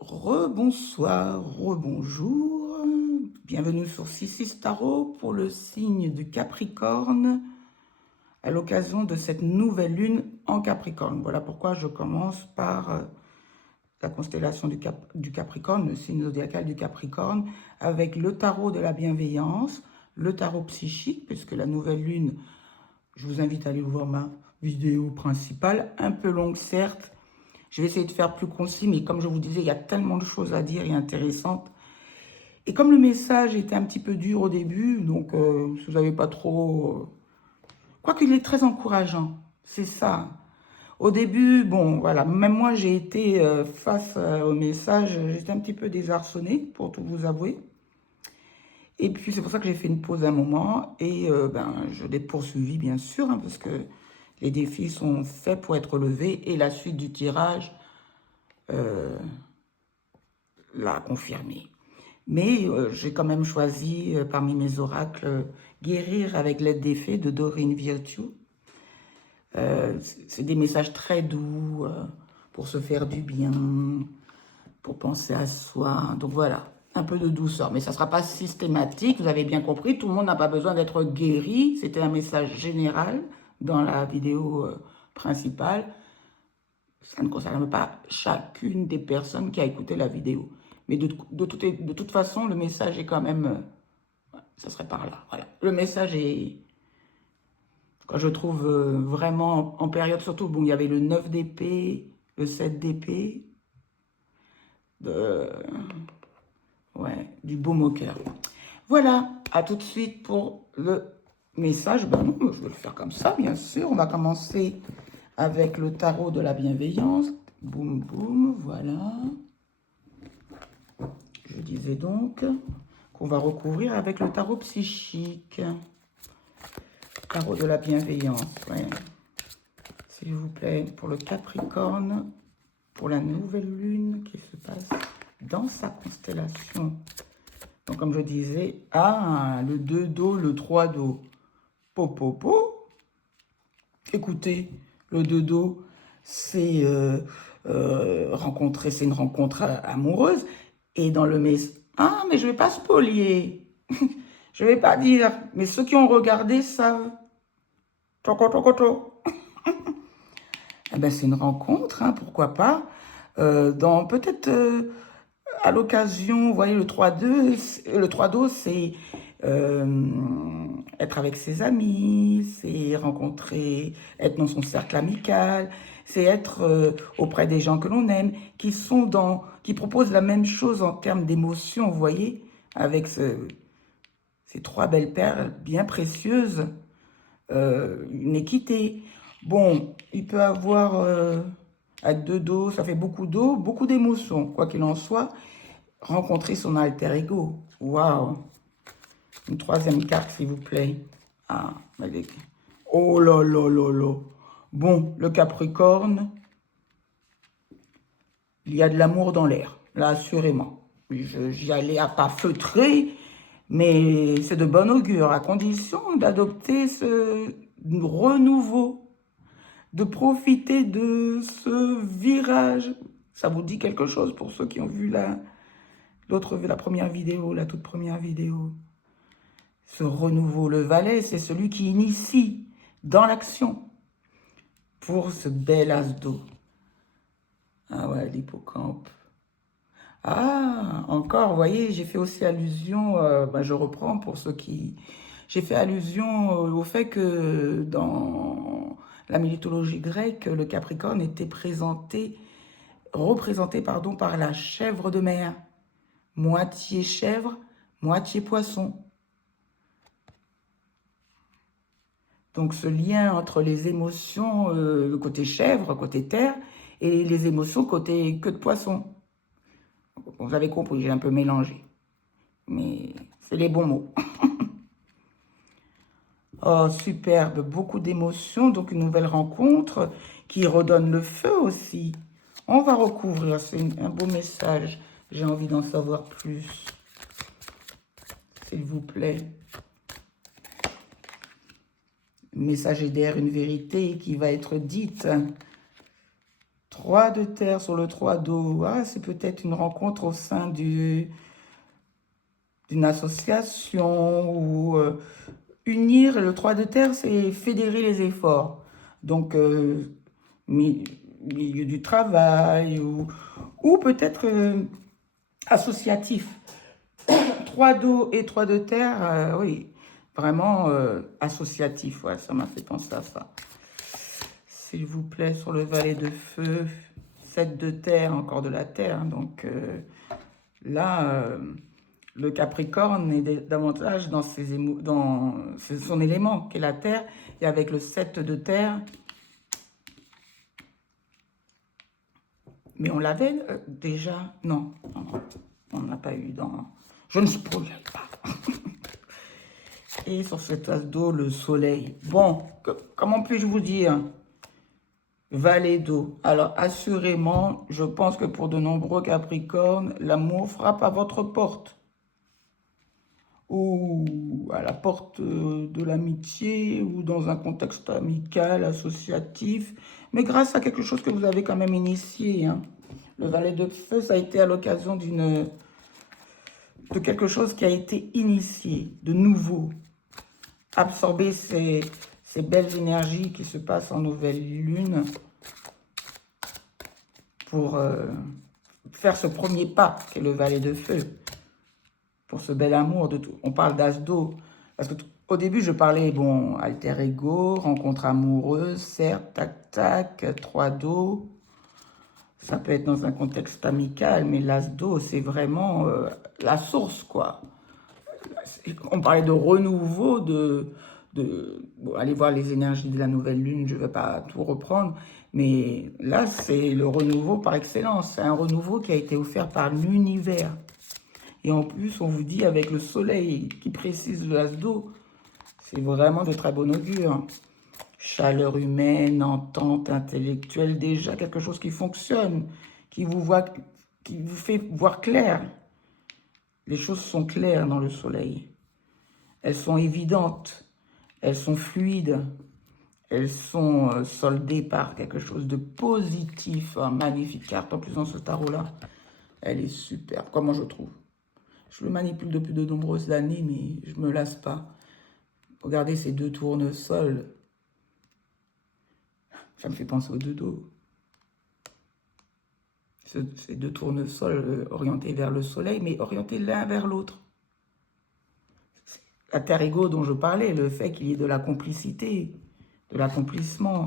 Rebonsoir, rebonjour. Bienvenue sur Sissi Tarot pour le signe du Capricorne à l'occasion de cette nouvelle lune en Capricorne. Voilà pourquoi je commence par la constellation du Capricorne, le signe zodiacal du Capricorne, avec le tarot de la bienveillance, le tarot psychique, puisque la nouvelle lune, je vous invite à aller voir ma vidéo principale, un peu longue certes. Je vais essayer de faire plus concis, mais comme je vous disais, il y a tellement de choses à dire et intéressantes. Et comme le message était un petit peu dur au début, donc si vous n'avez pas trop... Quoique il est très encourageant, c'est ça. Au début, bon, voilà, même moi j'ai été face au message, j'étais un petit peu désarçonnée, pour tout vous avouer. Et puis c'est pour ça que j'ai fait une pause un moment et je l'ai poursuivi bien sûr, hein, parce que les défis sont faits pour être relevés et la suite du tirage l'a confirmé. Mais j'ai quand même choisi parmi mes oracles Guérir avec l'aide des fées de Doreen Virtue. C'est des messages très doux pour se faire du bien, pour penser à soi. Donc voilà, un peu de douceur. Mais ça ne sera pas systématique, vous avez bien compris. Tout le monde n'a pas besoin d'être guéri. C'était un message général dans la vidéo principale. Ça ne concerne pas chacune des personnes qui a écouté la vidéo. Mais de toute façon, le message est quand même... ça serait par là, voilà. Le message est... Quand je trouve vraiment en période, surtout, bon, il y avait le 9 d'épée, le 7 d'épée, ouais, du baume au cœur. Voilà, à tout de suite pour le message. Ben non, je vais le faire comme ça, bien sûr. On va commencer avec le tarot de la bienveillance. Boum, boum, voilà. Je disais donc qu'on va recouvrir avec le tarot psychique. Tarot de la bienveillance, ouais. S'il vous plaît, pour le Capricorne, pour la nouvelle lune qui se passe dans sa constellation. Donc, comme je disais, le 2 d'eau, le 3 d'eau. Po, po, po. Écoutez, le 2 d'eau, c'est rencontrer, c'est une rencontre amoureuse. Et dans le message, mais je ne vais pas spolier. Je ne vais pas dire, mais ceux qui ont regardé savent. Toco, toco, toco. Eh ben, c'est une rencontre, hein, pourquoi pas. Dans peut-être à l'occasion, vous voyez, le 3 d'eau, c'est être avec ses amis, c'est rencontrer, être dans son cercle amical, c'est être auprès des gens que l'on aime, qui proposent la même chose en termes d'émotion, vous voyez, avec ces trois belles perles bien précieuses, une équité. Bon, il peut avoir, avec 2 d'eau, ça fait beaucoup d'eau, beaucoup d'émotions, quoi qu'il en soit, rencontrer son alter ego. Waouh! Une troisième carte, s'il vous plaît. Ah, oh là là là là. Bon, le Capricorne, il y a de l'amour dans l'air, là, assurément. J'y allais à pas feutrer, mais c'est de bon augure, à condition d'adopter ce renouveau, de profiter de ce virage. Ça vous dit quelque chose pour ceux qui ont vu la première vidéo, la toute première vidéo. Ce renouveau, le valet, c'est celui qui initie dans l'action pour ce bel as d'eau. Ah ouais, l'hippocampe. Ah, encore, vous voyez, j'ai fait aussi allusion, je reprends pour ceux qui... J'ai fait allusion au fait que dans la mythologie grecque, le Capricorne était représenté par la chèvre de mer. Moitié chèvre, moitié poisson. Donc ce lien entre les émotions, le côté chèvre, côté terre, et les émotions côté queue de poisson. Vous avez compris, j'ai un peu mélangé. Mais c'est les bons mots. Oh, superbe, beaucoup d'émotions, donc une nouvelle rencontre qui redonne le feu aussi. On va recouvrir, c'est un beau message. J'ai envie d'en savoir plus. S'il vous plaît. Message d'air, une vérité qui va être dite. 3 de terre sur le 3 d'eau. Ah, c'est peut-être une rencontre au sein d'une association ou unir. Le 3 de terre, c'est fédérer les efforts. Donc, milieu du travail ou peut-être associatif. 3 d'eau et 3 de terre, oui, vraiment associatif. Ouais, ça m'a fait penser à ça. S'il vous plaît, sur le valet de feu, 7 de terre, encore de la terre. Donc là, le Capricorne est davantage dans son élément, qui est la terre. Et avec le 7 de terre, mais on l'avait déjà. Non, on n'a pas eu dans... Je ne spoil pas. Et sur cet as d'eau, le soleil. Bon, comment puis-je vous dire? Valet d'eau. Alors, assurément, je pense que pour de nombreux Capricornes, l'amour frappe à votre porte. Ou à la porte de l'amitié, ou dans un contexte amical, associatif, mais grâce à quelque chose que vous avez quand même initié. Hein. Le valet de feu, ça a été à l'occasion de quelque chose qui a été initié, de nouveau. Absorber ces belles énergies qui se passent en nouvelle lune pour faire ce premier pas qu'est le valet de feu, pour ce bel amour. On parle d'as d'eau, parce que au début je parlais, bon, alter ego, rencontre amoureuse, certes, tac tac, 3 d'eau, ça peut être dans un contexte amical, mais l'as d'eau c'est vraiment la source, quoi. On parlait de renouveau, bon, allez voir les énergies de la nouvelle lune, je ne vais pas tout reprendre, mais là, c'est le renouveau par excellence. C'est un renouveau qui a été offert par l'univers. Et en plus, on vous dit avec le soleil qui précise l'as d'eau, c'est vraiment de très bon augure. Chaleur humaine, entente intellectuelle, déjà quelque chose qui fonctionne, qui vous fait voir clair. Les choses sont claires dans le soleil. Elles sont évidentes, elles sont fluides, elles sont soldées par quelque chose de positif. Magnifique carte, en plus dans ce tarot-là. Elle est super, comment je trouve. Je le manipule depuis de nombreuses années, mais je ne me lasse pas. Regardez ces 2 tournesols. Ça me fait penser aux 2 dos. Ces 2 tournesols orientés vers le soleil, mais orientés l'un vers l'autre. Alter ego dont je parlais, le fait qu'il y ait de la complicité, de l'accomplissement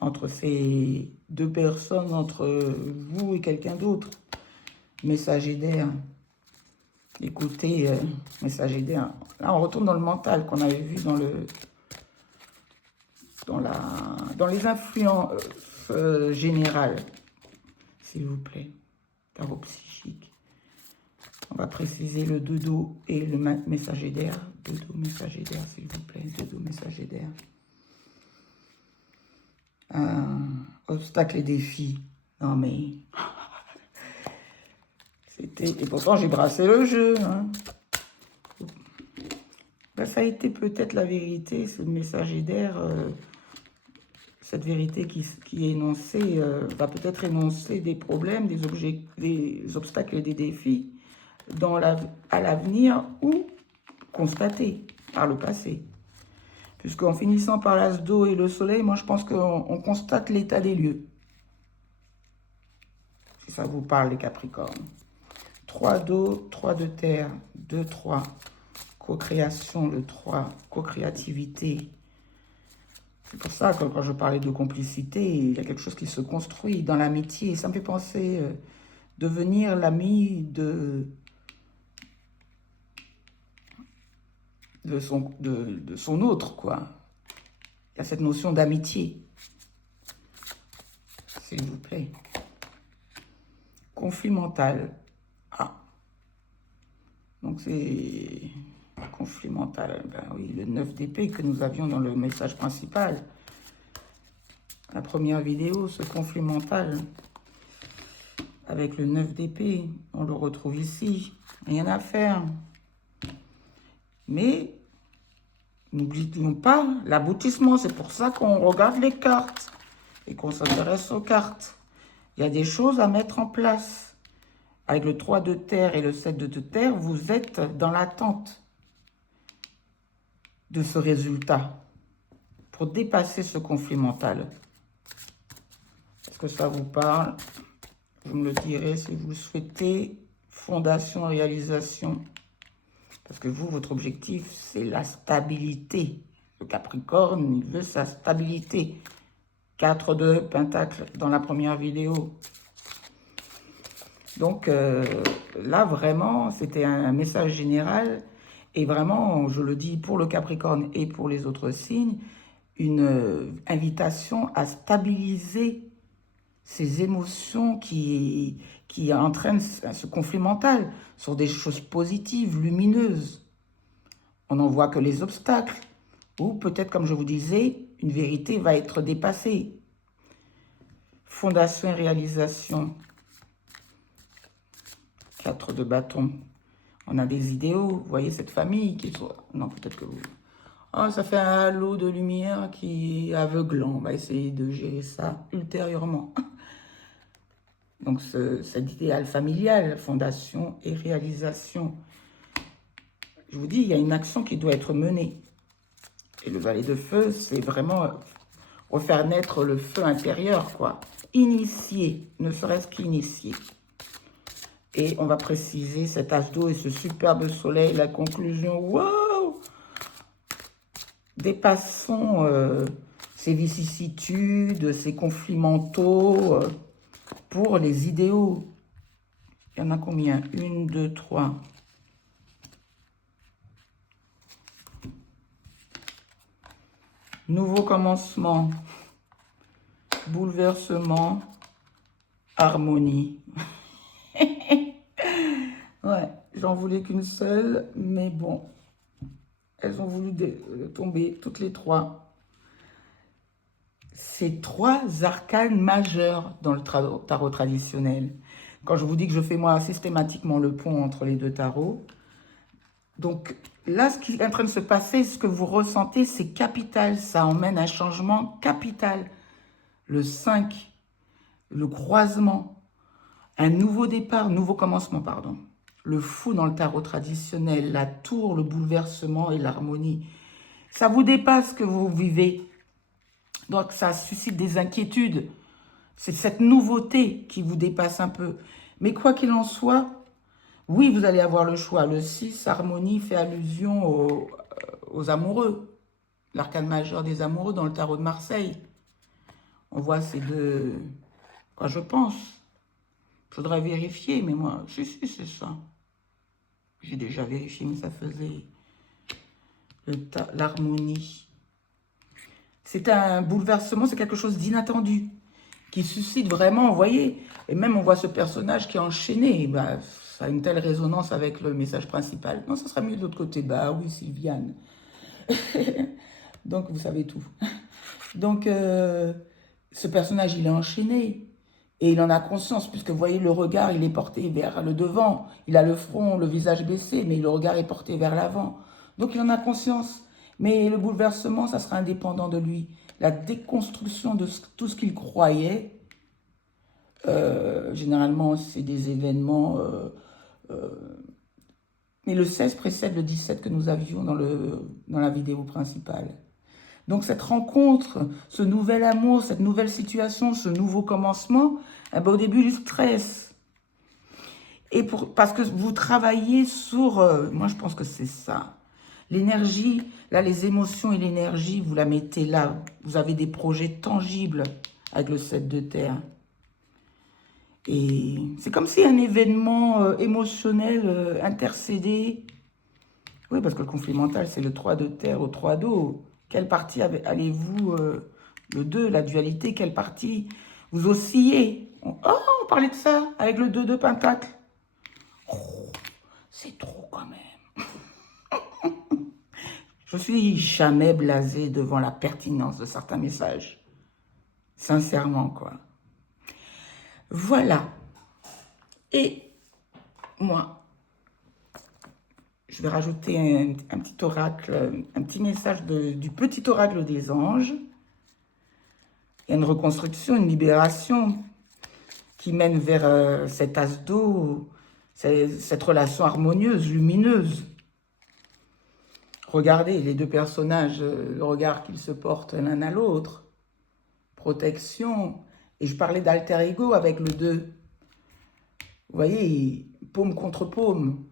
entre ces 2 personnes, entre vous et quelqu'un d'autre. Messager d'air. Écoutez, messager d'air. Là, on retourne dans le mental qu'on avait vu dans les influences générales. S'il vous plaît. Tarot psychique. On va préciser le dodo et le messager d'air. Dodo, messager d'air, s'il vous plaît. Dodo, messager d'air. Obstacles et défis. Non, mais... Et pourtant, j'ai brassé le jeu. Hein. Ben, ça a été peut-être la vérité, ce messager d'air. Cette vérité qui est énoncée va peut-être énoncer des problèmes, des obstacles et des défis à l'avenir ou constatés par le passé. Puisqu'en finissant par l'as d'eau et le soleil, moi je pense qu'on constate l'état des lieux. Si ça vous parle, les Capricornes. 3 d'eau, 3 de terre, 2, 3. Co-création, le 3. Co-créativité. C'est pour ça que quand je parlais de complicité, il y a quelque chose qui se construit dans l'amitié. Ça me fait penser devenir l'ami de son autre, quoi. Il y a cette notion d'amitié. S'il vous plaît. Conflit mental. Ah. Donc c'est... conflit mental. Ben oui, le 9 d'épée que nous avions dans le message principal. La première vidéo, ce conflit mental. Avec le 9 d'épée, on le retrouve ici. Rien à faire. Mais n'oublions pas l'aboutissement. C'est pour ça qu'on regarde les cartes et qu'on s'intéresse aux cartes. Il y a des choses à mettre en place. Avec le 3 de terre et le 7 de terre, vous êtes dans l'attente de ce résultat pour dépasser ce conflit mental. Est-ce que ça vous parle? Vous me le direz si vous souhaitez. Fondation, réalisation. Parce que vous, votre objectif, c'est la stabilité. Le Capricorne, il veut sa stabilité. 4 de Pentacle dans la première vidéo. Donc là, vraiment, c'était un message général. Et vraiment, je le dis pour le Capricorne et pour les autres signes, une invitation à stabiliser ces émotions qui entraînent ce conflit mental sur des choses positives, lumineuses. On n'en voit que les obstacles. Ou peut-être, comme je vous disais, une vérité va être dépassée. Fondation et réalisation. 4 de bâton. On a des idéaux. Vous voyez cette famille qui est... Non, peut-être que vous... Oh, ça fait un halo de lumière qui est aveuglant. On va essayer de gérer ça ultérieurement. Donc, cet idéal familial, fondation et réalisation. Je vous dis, il y a une action qui doit être menée. Et le valet de feu, c'est vraiment refaire naître le feu intérieur, quoi. Initier, ne serait-ce qu'initier. Et on va préciser cet as d'eau et ce superbe soleil, la conclusion. Wow! Dépassons ces vicissitudes, ces conflits mentaux pour les idéaux. Il y en a combien? 1, 2, 3. Nouveau commencement. Bouleversement. Harmonie. Ouais, j'en voulais qu'une seule, mais bon. Elles ont voulu tomber, toutes les trois. C'est 3 arcanes majeurs dans le tarot traditionnel. Quand je vous dis que je fais moi systématiquement le pont entre les deux tarots. Donc là, ce qui est en train de se passer, ce que vous ressentez, c'est capital. Ça emmène un changement capital. Le 5, le croisement, un nouveau départ, nouveau commencement, pardon. Le fou dans le tarot traditionnel, la tour, le bouleversement et l'harmonie. Ça vous dépasse ce que vous vivez. Donc ça suscite des inquiétudes. C'est cette nouveauté qui vous dépasse un peu. Mais quoi qu'il en soit, oui, vous allez avoir le choix. Le 6, harmonie, fait allusion aux amoureux. L'arcane majeur des amoureux dans le tarot de Marseille. On voit ces deux... Quoi, je pense. Il faudrait vérifier, mais moi, si, c'est ça. J'ai déjà vérifié, mais ça faisait l'harmonie. C'est un bouleversement, c'est quelque chose d'inattendu, qui suscite vraiment, vous voyez, et même on voit ce personnage qui est enchaîné, bah, ça a une telle résonance avec le message principal. Non, ça sera mieux de l'autre côté. Bah oui, Sylviane. Donc, vous savez tout. Donc, ce personnage, il est enchaîné. Et il en a conscience, puisque vous voyez, le regard, il est porté vers le devant. Il a le front, le visage baissé, mais le regard est porté vers l'avant. Donc, il en a conscience. Mais le bouleversement, ça sera indépendant de lui. La déconstruction de tout ce qu'il croyait, généralement, c'est des événements... mais le 16 précède le 17 que nous avions dans la vidéo principale. Donc cette rencontre, ce nouvel amour, cette nouvelle situation, ce nouveau commencement, eh ben, au début, il stress. Et parce que vous travaillez sur... moi, je pense que c'est ça. L'énergie, là, les émotions et l'énergie, vous la mettez là. Vous avez des projets tangibles avec le 7 de terre. Et c'est comme si un événement émotionnel intercédé. Oui, parce que le conflit mental, c'est le 3 de terre au 3 d'eau. Quelle partie allez-vous, le 2, la dualité, quelle partie vous oscillez? Oh, on parlait de ça avec le 2 de pentacle. Oh, c'est trop quand même. Je suis jamais blasé devant la pertinence de certains messages. Sincèrement, quoi. Voilà. Et moi, je vais rajouter un petit oracle, un petit message du petit oracle des anges. Il y a une reconstruction, une libération. qui mène vers cet as d'eau, cette relation harmonieuse, lumineuse. Regardez les deux personnages, le regard qu'ils se portent l'un à l'autre. Protection. Et je parlais d'alter ego avec le 2. Vous voyez, paume contre paume.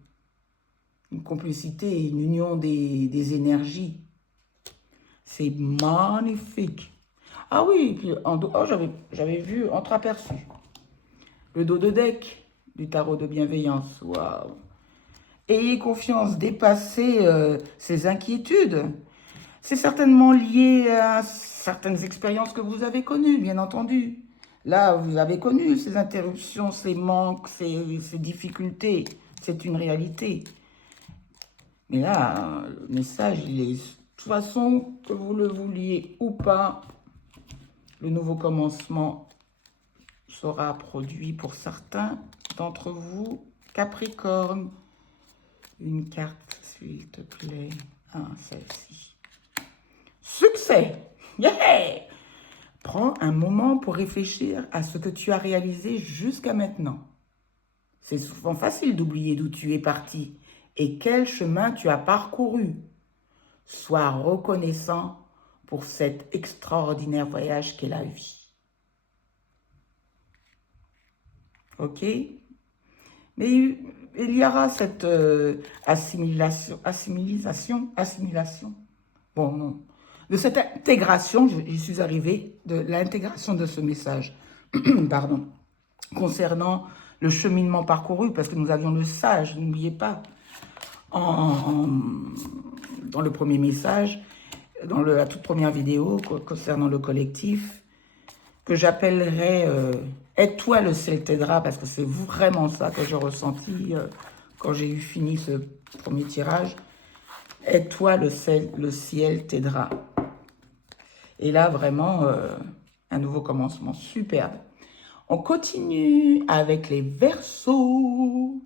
Une complicité, une union des énergies. C'est magnifique. Ah oui, puis oh, j'avais vu, entreaperçu, le dos de deck du tarot de bienveillance. Waouh! Ayez confiance, dépassez ces inquiétudes. C'est certainement lié à certaines expériences que vous avez connues, bien entendu. Là, vous avez connu ces interruptions, ces manques, ces difficultés. C'est une réalité. Mais là, le message, il est, de toute façon, que vous le vouliez ou pas, le nouveau commencement sera produit pour certains d'entre vous. Capricorne, une carte, s'il te plaît. Ah, celle-ci. Succès! Yeah! Prends un moment pour réfléchir à ce que tu as réalisé jusqu'à maintenant. C'est souvent facile d'oublier d'où tu es parti et quel chemin tu as parcouru. Sois reconnaissant pour cet extraordinaire voyage qu'est la vie. Ok? Mais il y aura cette assimilation. Bon, non. De cette intégration, j'y suis arrivée, de l'intégration de ce message, pardon, concernant le cheminement parcouru, parce que nous avions le sage, n'oubliez pas, dans le premier message, dans la toute première vidéo concernant le collectif, que j'appellerais Aide-toi, le ciel t'aidera, parce que c'est vraiment ça que j'ai ressenti quand j'ai eu fini ce premier tirage. Aide-toi, le ciel t'aidera. Et là, vraiment, un nouveau commencement superbe. On continue avec les Verseaux.